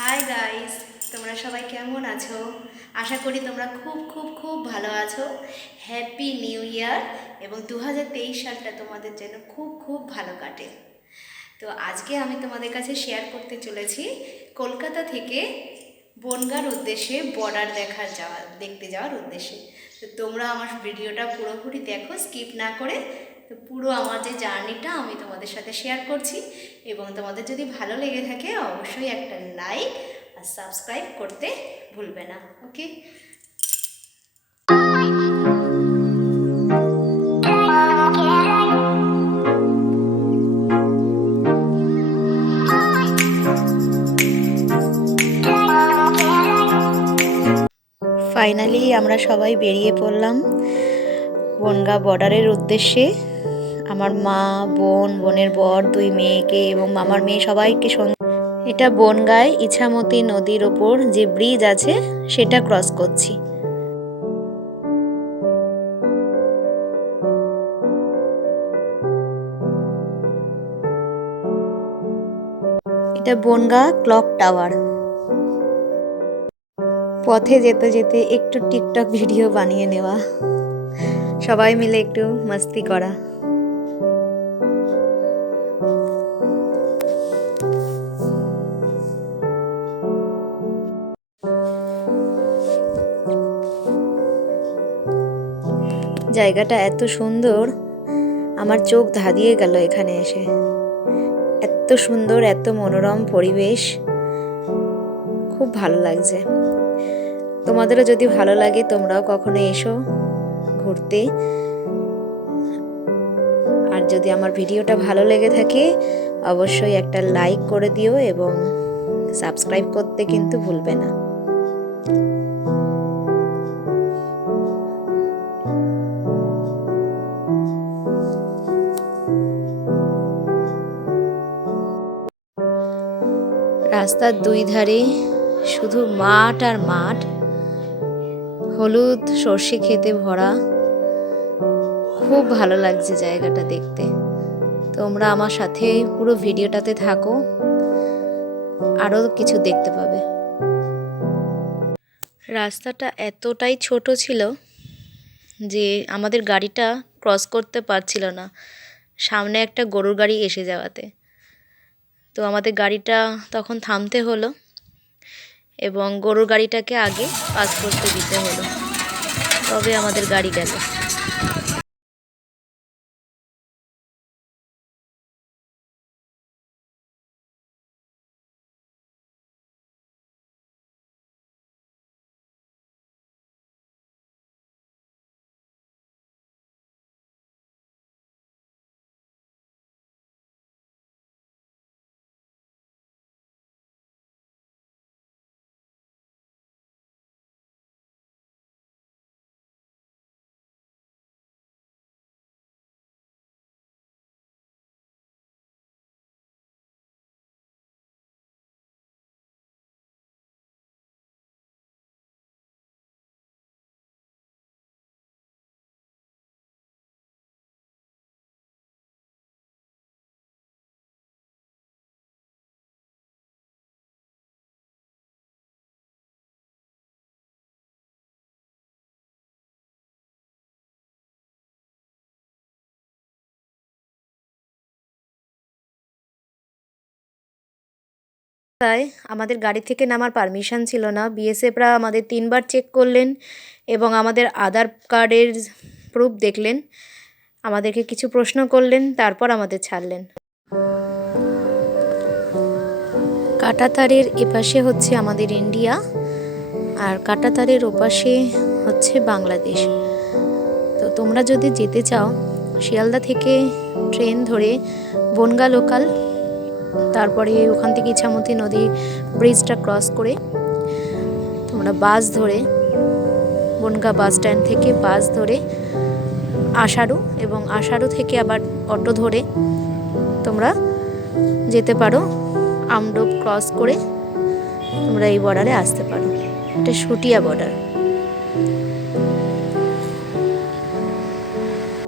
Hi guys, তোমরা সবাই কেমন আছো? আশা করি তোমরা খুব খুব খুব ভালো আছো। হ্যাপি নিউ ইয়ার এবং 2023 সালটা তোমাদের জন্য খুব খুব ভালো কাটে। তো আজকে আমি তোমাদের কাছে শেয়ার করতে চলেছি কলকাতা থেকে বনগাঁর উদ্দেশ্যে বর্ডার দেখতে যাওয়ার উদ্দেশ্যে। তো তোমরা আমার ভিডিওটা পুরোপুরি দেখো, স্কিপ না করে। তো পুরো আমার যে জার্নিটা আমি তোমাদের সাথে শেয়ার করছি, এবং তোমাদের যদি ভালো লেগে থাকে অবশ্যই একটা লাইক আর সাবস্ক্রাইব করতে ভুলবে না। ওকে, ফাইনালি আমরা সবাই বেরিয়ে পড়লাম বনগাঁ বর্ডারের উদ্দেশ্যে। আমার মা, বোনের বর, 2 মেয়েকে এবং মামার মেয়ে সবাইকে সঙ্গে। এটা বনগাঁয় ইছামতি নদীর ওপর যে ব্রিজ আছে সেটা ক্রস করছি। এটা বনগাঁ ক্লক টাওয়ার। পথে যেতে যেতে একটু টিকটক ভিডিও বানিয়ে নেওয়া, সবাই মিলে একটু মস্তি করা। জায়গাটা এত সুন্দর, আমার চোখ ধাঁধিয়ে গেল এখানে এসে। এত সুন্দর, এত মনোরম পরিবেশ, খুব ভালো লাগছে। তোমাদেরও যদি ভালো লাগে তোমরাও কখনো এসো ঘুরতে। আর যদি আমার ভিডিওটা ভালো লেগে থাকে অবশ্যই একটা লাইক করে দিও এবং সাবস্ক্রাইব করতে কিন্তু ভুলবে না। রাস্তার 2 ধারে শুধু মাঠ আর মাঠ, হলুদ সর্ষে ক্ষেতে ভরা। খুব ভালো লাগছে জায়গাটা দেখতে। তোমরা আমার সাথে পুরো ভিডিওটাতে থাকো, আরও কিছু দেখতে পাবে। রাস্তাটা এতটাই ছোট ছিল যে আমাদের গাড়িটা ক্রস করতে পারছিল না, সামনে একটা গরুর গাড়ি এসে যাওয়াতে। তো আমাদের গাড়িটা তখন থামতে হলো এবং গরুর গাড়িটাকে আগে পাস করতে দিতে হলো, তবে আমাদের গাড়ি গেল। তাই আমাদের গাড়ি থেকে নামার পারমিশন ছিল না। বিএসএফরা আমাদের 3বার চেক করলেন এবং আমাদের আধার কার্ডের প্রুফ দেখলেন, আমাদেরকে কিছু প্রশ্ন করলেন, তারপর আমাদের ছাড়লেন। কাঁটাতারের এপাশে হচ্ছে আমাদের ইন্ডিয়া আর কাঁটাতারের ওপাশে হচ্ছে বাংলাদেশ। তো তোমরা যদি যেতে চাও শিয়ালদা থেকে ট্রেন ধরে বনগাঁ লোকাল, তারপরে ওখান থেকে ইছামতি নদী ব্রিজটা ক্রস করে তোমরা বাস ধরে, বনগাঁ বাস স্ট্যান্ড থেকে বাস ধরে আষাঢ়, এবং আষাঢ় থেকে আবার অটো ধরে তোমরা যেতে পারো। আমডোব ক্রস করে তোমরা এই বর্ডারে আসতে পারো। এটা শুটিয়া বর্ডার।